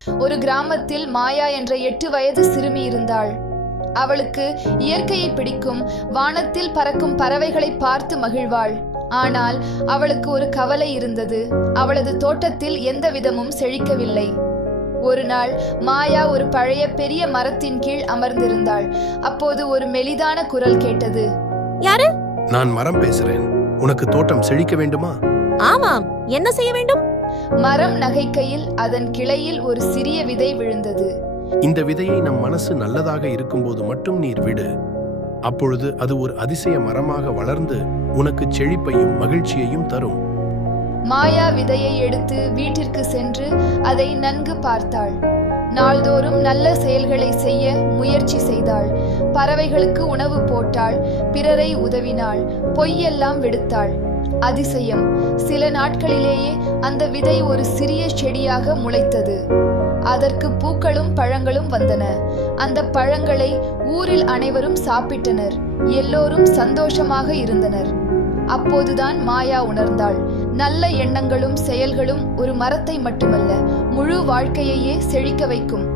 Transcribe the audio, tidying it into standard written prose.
ஒரு கிராமத்தில் மாயா என்ற 8 வயது சிறுமி இருந்தாள். அவளுக்கு இயற்கையை பிடிக்கும், வானத்தில் பறக்கும் பறவைகளை பார்த்து மகிழ்வாள். ஆனால் அவளுக்கு ஒரு கவலை இருந்தது. அவளது தோட்டத்தில் எந்த விதமும் செழிக்கவில்லை. ஒரு நாள் மாயா ஒரு பழைய பெரிய மரத்தின் கீழ் அமர்ந்திருந்தாள். அப்போது ஒரு மெலிதான குரல் கேட்டது. யாரு? நான் மரம் பேசுறேன். உனக்கு தோட்டம் செழிக்க வேண்டுமா? ஆமாம், என்ன செய்ய வேண்டும்? மரம் நகைக்கையில் அதன் கிளையில் ஒரு சிறிய விதை விழுந்தது. இந்த விதையை நம் மனசு நல்லதாக இருக்கும்போது மட்டும் நீர் விடு. அப்பொழுது அது ஒரு அதிசய மரமாக வளர்ந்து உனக்கு செழிப்பையும் மகிழ்ச்சியையும் தரும். மாயா விதையை எடுத்து வீட்டிற்கு சென்று அதை நன்கு பார்த்தாள். நாள்தோறும் நல்ல செயல்களை செய்ய முயற்சி செய்தாள். பறவைகளுக்கு உணவு போட்டாள், பிறரை உதவினாள், பொய்யெல்லாம் விடுத்தாள். அதிசயம்! சில நாட்களிலேயே அந்த விதை ஒரு சிறிய செடியாக முளைத்தது. அதற்கு பூக்களும் பழங்களும் வந்தன. அந்த பழங்களை ஊரில் அனைவரும் சாப்பிட்டனர். எல்லோரும் சந்தோஷமாக இருந்தனர். அப்போதுதான் மாயா உணர்ந்தாள், நல்ல எண்ணங்களும் செயல்களும் ஒரு மரத்தை மட்டுமல்ல, முழு வாழ்க்கையையே செழிக்க வைக்கும்.